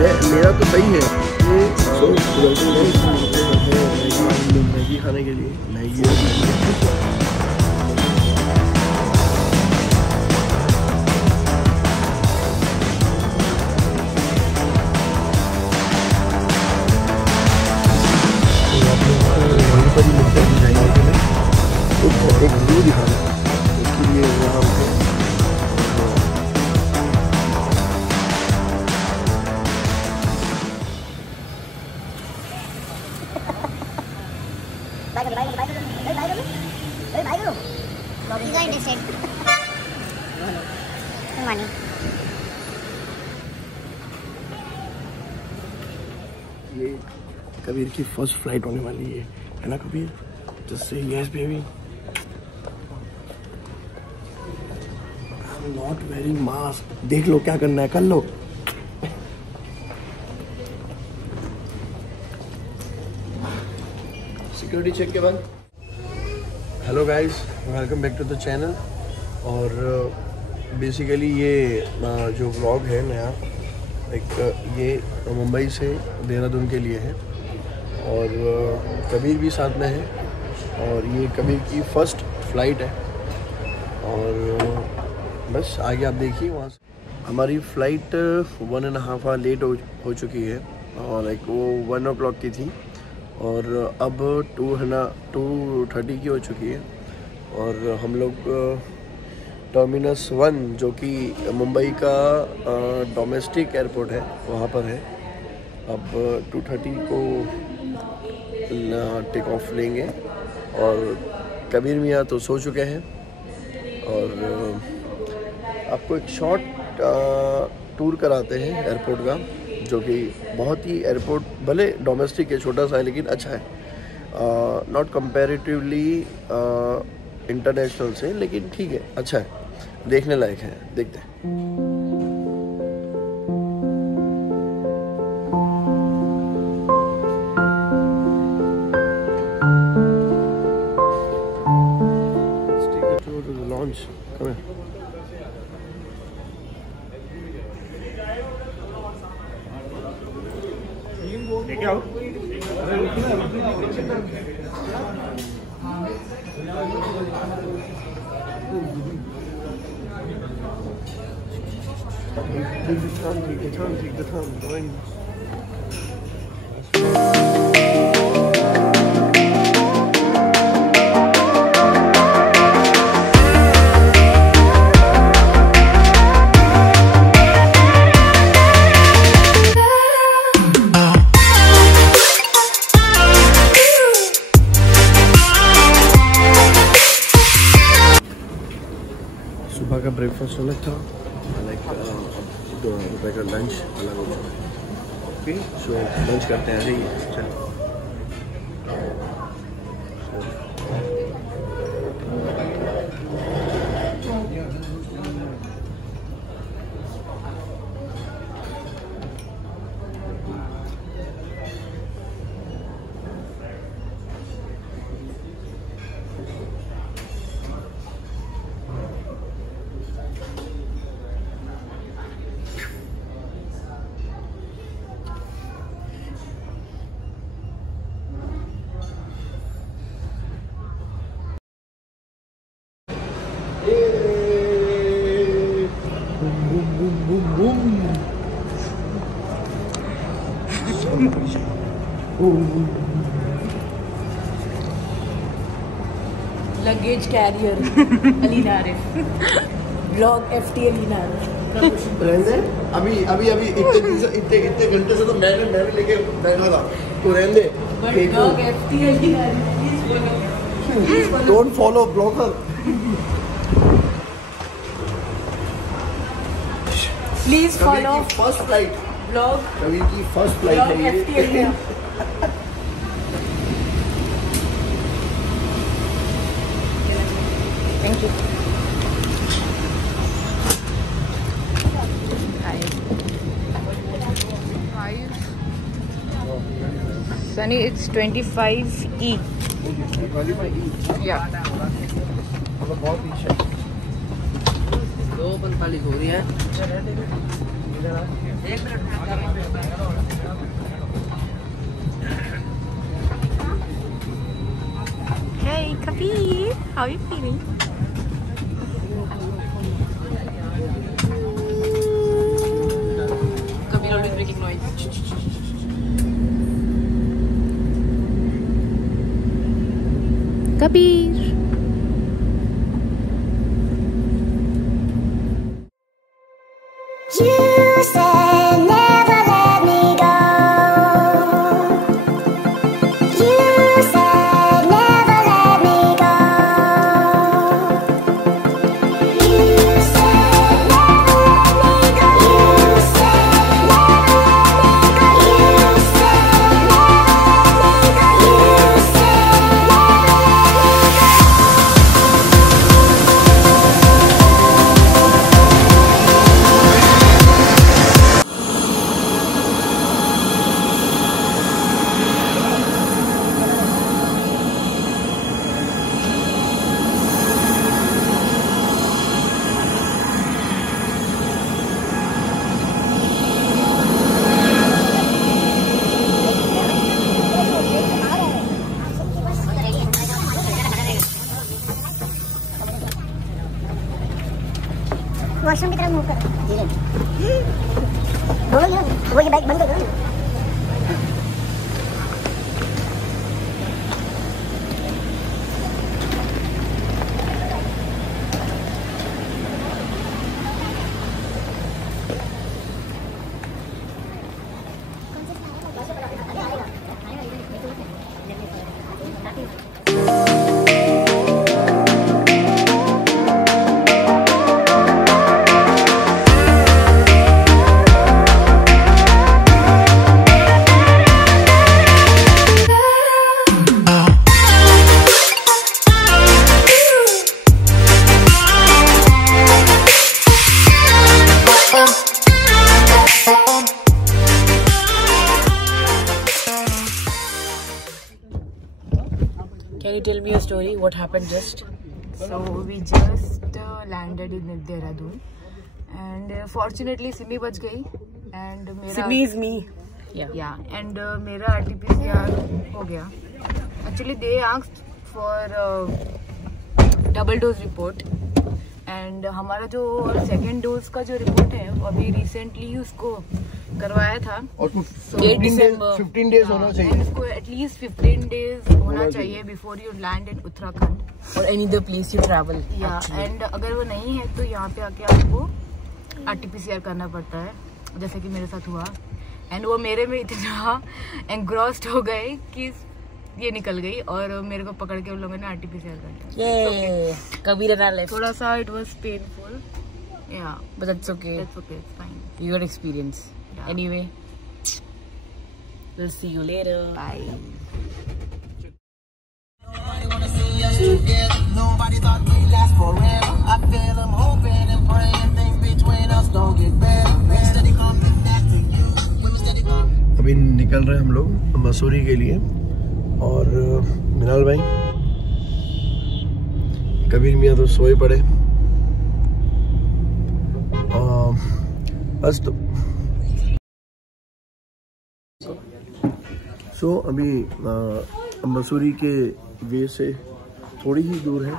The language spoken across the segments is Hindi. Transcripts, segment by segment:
मेरा तो सही है ये मैगी खाने के लिए मैगी वहीं पर ही मिलते हैं डिजाइनर के लिए एक व्यू दिखाना उसके लिए यहाँ पे ये कबीर की फर्स्ट फ्लाइट होने वाली है ना Kabir? Just say yes baby. I am not wearing mask. देख लो क्या करना है कर लो। सिक्योरिटी चेक के बाद hello guys, welcome back to the channel. और बेसिकली ये जो व्लॉग है नया ये मुंबई से देहरादून के लिए है और कबीर भी साथ में है और ये कबीर की फर्स्ट फ्लाइट है और बस आगे आप देखिए। वहाँ से हमारी फ़्लाइट 1.5 आवर लेट हो चुकी है और वो 1 o'clock की थी और अब 2:30 की हो चुकी है और हम लोग टर्मिनस 1 जो कि मुंबई का डोमेस्टिक एयरपोर्ट है वहाँ पर है। अब 2:30 को टेक ऑफ लेंगे और कबीर मियाँ तो सो चुके हैं और आपको एक शॉर्ट टूर कराते हैं एयरपोर्ट का जो कि बहुत ही एयरपोर्ट भले डोमेस्टिक है छोटा सा है लेकिन अच्छा है, नॉट कंपैरेटिवली इंटरनेशनल से, लेकिन ठीक है अच्छा है, देखने लायक है। देखते हैं। Let's take a tour to the lounge. Come here. लेके आओ। Take the time. Go in. सुबह का ब्रेकफास्ट अलग था, ₹2 का लंच अलग हो गया। ओके सो लंच करते हैं। चलो luggage carrier Alina Arif, blog FT Alina Arif. अभी इतने घंटे से तो मैं लेके बैठा था तो रहने दे। Blog FT Alina Arif, don't follow blogger please follow. First flight blog Kabir की फर्स्ट फ्लाइट है ये। FT Alina. Thank you. Hi. Sunny, it's 25E. 25E? Yeah. मतलब बहुत पीछे। 2:45 हो रही है। Hey, Kabir, how are you feeling? Kabir always making noise. Kabir. You said never let me go. You said never let me go. You said never let me go. You said never let me go. You said never let me go. You said washroom की तरफ मुंह कर धीरे बोलो यार वो ये बाइक बंद कर दो Can you tell me a story? What happened just? So we just landed in Dehradun, and fortunately Simi बच गई, and मेरा Simi is me. yeah, and मेरा RT-PCR हो गया. Actually they asked for double dose report, and हमारा जो second dose का जो report है वो अभी recently उसको करवाया था. और So 15 days होना चाहिए. and इसको at least 15 days होना चाहिए before you land in Uttarakhand. Or any other place you travel. And अगर वो नहीं है तो यहाँ पे आके आपको RT-PCR करना पड़ता है, जैसे कि मेरे साथ हुआ. एंड वो मेरे में इतना एंग्रॉस्ड हो गए कि ये निकल गई और मेरे को पकड़ के उन लोगों ने RT-PCR कर दिया. Yay! Kabir and I left. थोड़ा सा it was painful, yeah But that's okay. That's okay, it's fine. You got experience. Yeah. Anyway, we'll see you later. Bye. Nobody thought we'd last forever. I feel I'm hoping and praying things between us don't get better. Steady coming back to you. When we steady coming. अभी निकल रहे हैं हम लोग मसूरी के लिए. और मिनाल भाई कबीर मियाँ तो सोए पड़े. बस तो सो अभी मसूरी के वे से थोड़ी ही दूर है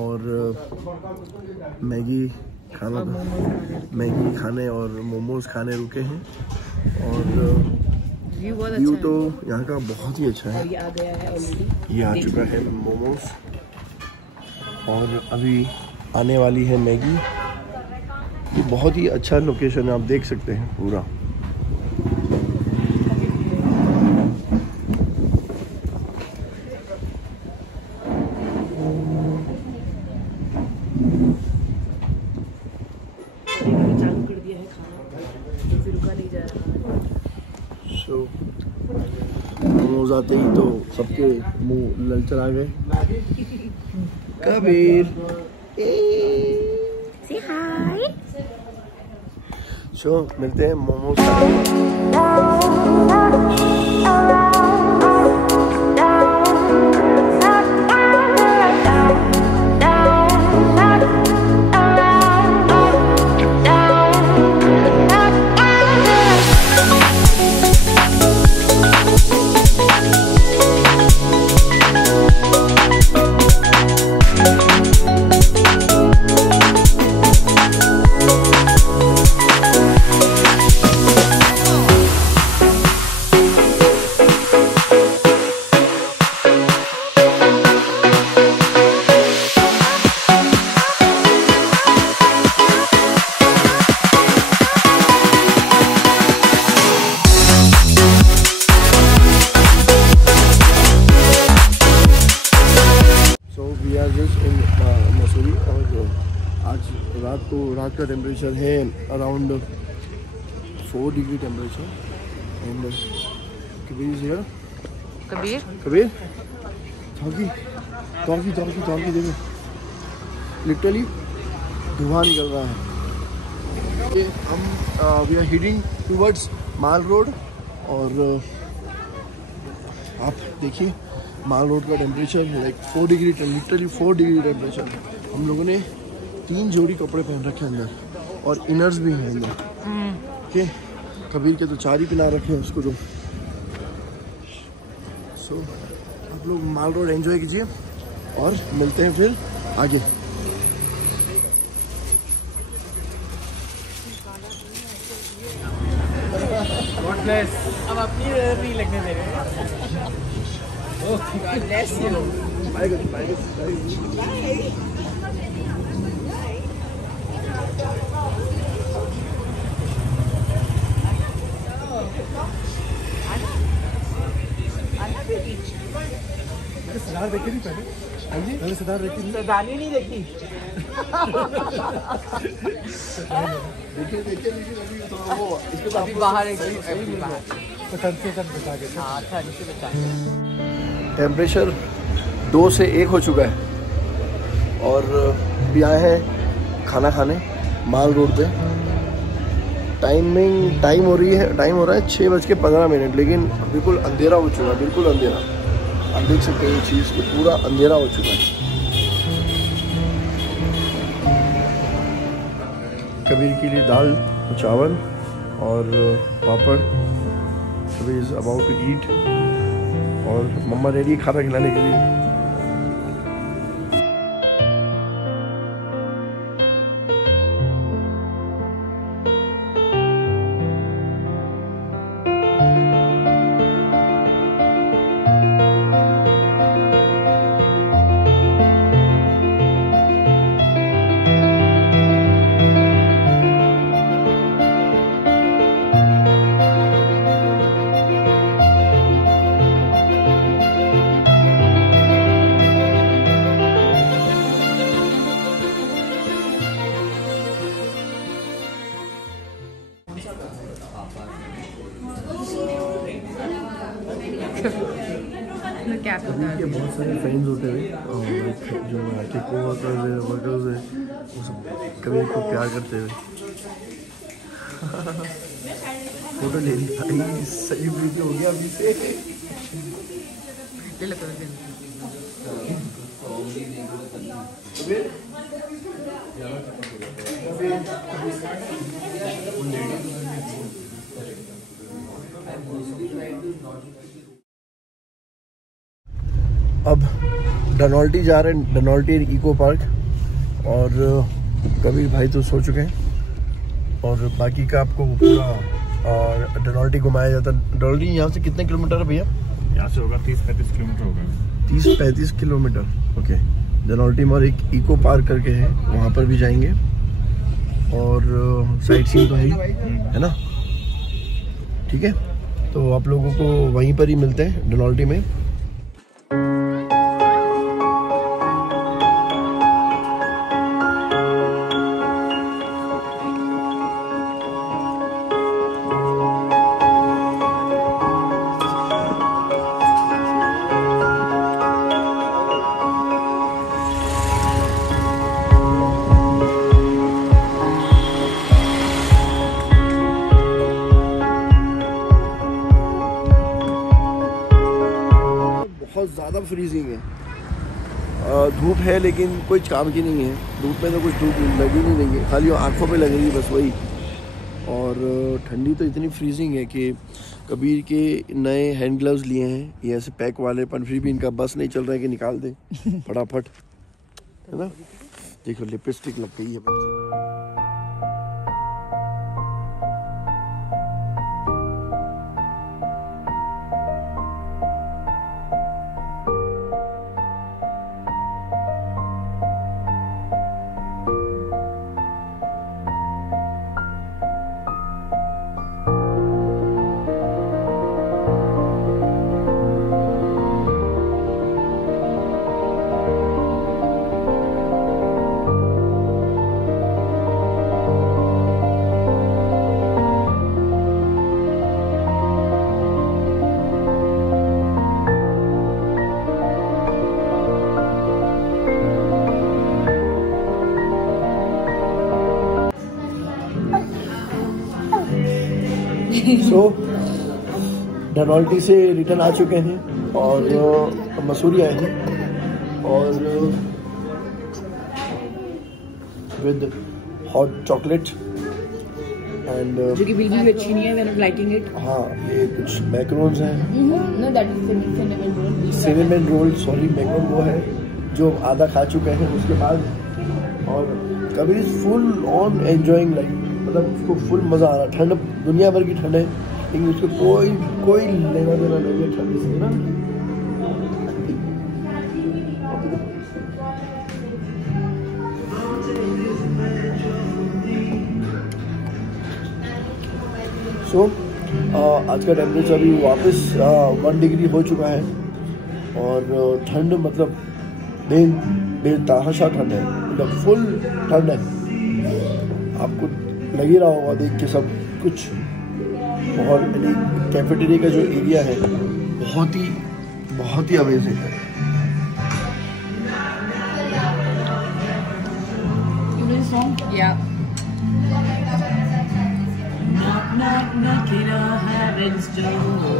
और मैगी खाने और मोमोज खाने रुके हैं. और व्यू तो यहाँ का बहुत ही अच्छा है. ये आ गया है ऑलरेडी. ये आ चुका है मोमोज और अभी आने वाली है मैगी. ये बहुत ही अच्छा लोकेशन है, आप देख सकते हैं पूरा. चालू कर दिया है खाना, फिर रुका नहीं जा रहा. सो मोमोज आते ही तो सबके मुंह ललचल आ गए. कबीर say hi सो मिलते हैं मोमोज खाने. रात का टेम्परेचर है around 4 degree temperature. And Kabir is here. Kabir चौकी देखो, लिटरली धुआं निकल रहा है। ये हम we are heading towards Mall Road. और आप देखिए माल रोड का temperature like 4 degree, literally 4 degree temperature. हम लोगों ने 3 जोड़ी कपड़े पहन रखे अंदर और इनर्स भी हैं अंदर। ओके, कबीर के तो 4 ही पहना रखे हैं उसको तो। सो आप लोग माल रोड एंजॉय कीजिए और मिलते हैं फिर आगे। अब अपनी नहीं लगने दे रहे हैं। God bless you. Bye. सरदार देखी नहीं पहले? हाँ जी, मैंने सरदार देखी नहीं। सरदार नहीं देखी। देखिए लेकिन अभी थोड़ा वो इसके बाद अभी बाहर अभी बाहर। तो ठंड से बचा के। हाँ, ठंड से बचा के। टेम्परेचर 2 से 1 हो चुका है और अभी आए हैं खाना खाने माल रोड पे। टाइम हो रहा है 6:15, लेकिन बिल्कुल अंधेरा हो चुका है, बिल्कुल अंधेरा। आप देख सकते हैं ये चीज़ कि पूरा अंधेरा हो चुका है। कबीर के लिए दाल चावल और पापड़। Kabir is about to eat और मम्मा रेडी खाना खिलाने के लिए। क्या कबीर के बहुत सारे फ्रेंड्स होते हैं और जो के कोवर्कर्स हैं, वर्कर्स हैं, वो सब कबीर को प्यार करते हुए फोटो ले ली भाई। सही वीडियो हो गया अभी से। अब डनॉल्टी जा रहे हैं, डनॉल्टी इको पार्क। और कबीर भाई तो सो चुके हैं और बाकी का आपको पूरा डनॉल्टी घुमाया जाता है। डनॉल्टी यहाँ से कितने किलोमीटर है भैया? यहाँ से होगा 30-35 किलोमीटर होगा। 30-35 किलोमीटर। ओके, डनॉल्टी में और एक इको पार्क करके है, वहाँ पर भी जाएंगे। और साइट सीइंग तो है ना? ठीक है, तो आप लोगों को वहीं पर ही मिलते हैं डनॉल्टी में। बहुत ज़्यादा फ्रीजिंग है, धूप है लेकिन कोई काम की नहीं है। धूप में तो कुछ धूप लगी नहीं है, खाली आंखों पे लग रही है बस वही। और ठंडी तो इतनी फ्रीजिंग है कि कबीर के नए हैंड ग्लव्स लिए हैं, ये ऐसे पैक वाले, पर फिर भी इनका बस नहीं चल रहा है कि निकाल दे फटाफट, है ना? देखो लिपस्टिक लग गई है। सो डनॉल्टी से रिटर्न आ चुके हैं और मसूरी आए हैं और विद हॉट चॉकलेट एंड जो कि बिल्कुल भी अच्छी नहीं है, मैंने लाइकिंग इट। हाँ, ये कुछ मैक्रोन्स हैं, no that is cinnamon roll. Cinnamon roll, sorry, macaron वो है जो आधा खा चुके हैं उसके बाद। और Kabir is full on enjoying life, मतलब उसको फुल मजा आ रहा है। ठंड दुनिया भर की ठंड है लेकिन उसको कोई लेना देना नहीं है ठंड से ना। सो आज का टेम्परेचर अभी वापस 1 डिग्री हो चुका है और ठंड मतलब बेतहाशा ठंड है, मतलब फुल ठंड है। आपको लग ही रहा होगा देख के सब कुछ। और कैफेटेरिया का जो एरिया है बहुत ही अमेजिंग है। Yeah. Knocking on heaven's door.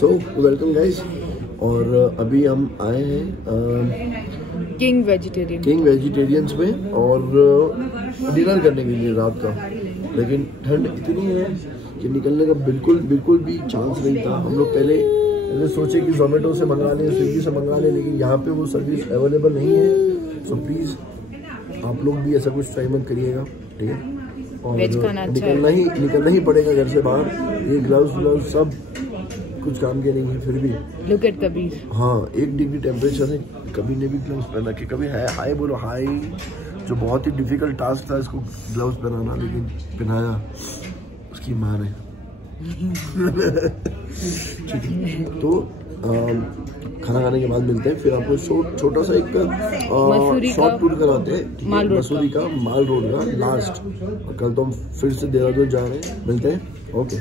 So welcome guys. और अभी हम आए हैं किंग वेजिटेरियंस में और डिनर करने के लिए रात का। लेकिन ठंड इतनी है कि निकलने का बिल्कुल भी चांस नहीं था। हम लोग पहले सोचे कि जोमेटो से मंगा लें, स्विगी से मंगा लें, लेकिन यहाँ पे वो सर्विस अवेलेबल नहीं है। सो प्लीज़ आप लोग भी ऐसा कुछ ट्राई मत करिएगा, ठीक है? और निकलना ही पड़ेगा घर से बाहर। ये ग्लव्स सब कुछ काम के नहीं है फिर भी। Look at Kabir. हाँ, 1 डिग्री टेम्परेचर है। कबीर ने भी ग्लव्स पहन रखे। कभी है हाई बोलो, हाई जो बहुत ही डिफिकल्ट टास्क था इसको ग्लव्स पहनाना, लेकिन पहनाया उसकी माँ ने। ठीक है, तो खाना खाने के बाद मिलते हैं। फिर आपको छोटा सा एक शॉर्ट टूर कराते हैं मसूरी का, माल रोड का लास्ट। और कल तो हम फिर से देहरादून जा रहे हैं। मिलते हैं, ओके।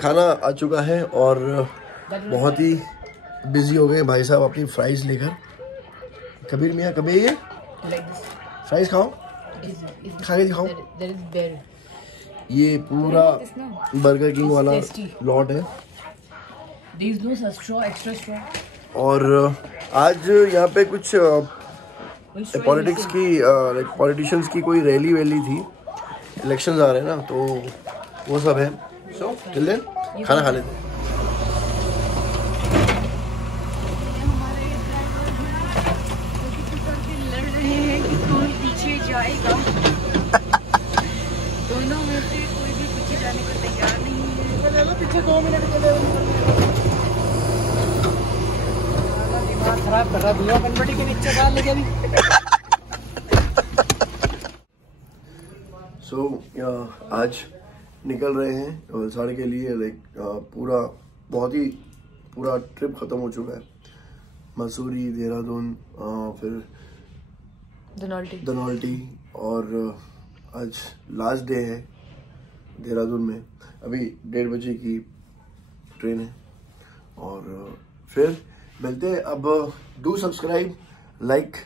खाना आ चुका है और बहुत ही बिजी हो गए भाई साहब अपनी फ्राइज लेकर। कबीर मियाँ, कबीर फ्राइज खाओ, खा के दिखाओ। ये पूरा बर्गर किंग वाला लॉट है। और आज यहाँ पे कुछ पॉलिटिक्स की पॉलिटिशियंस की कोई रैली वैली थी, इलेक्शंस आ रहे हैं ना, तो वो सब है। सो टिल देन खाना खा लेते हैं। पीछे जाएगा दोनों में से कोई भी पीछे जाने को तैयार नहीं है। पीछे 2 मिनट के लिए दिमाग खराब कर रहा धुआं कनपटी के नीचे डाल लेके भी। सो आज निकल रहे हैं वलसाड़ के लिए। पूरा ट्रिप खत्म हो चुका है। मसूरी, देहरादून, फिर धनौल्टी और आज लास्ट डे है देहरादून में। अभी 1:30 बजे की ट्रेन है और फिर मिलते हैं। अब do subscribe, like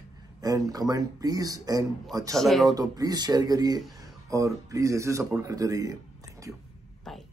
and comment please, and अच्छा लगा हो तो प्लीज शेयर करिए और प्लीज ऐसे सपोर्ट करते रहिए। Thank you, bye.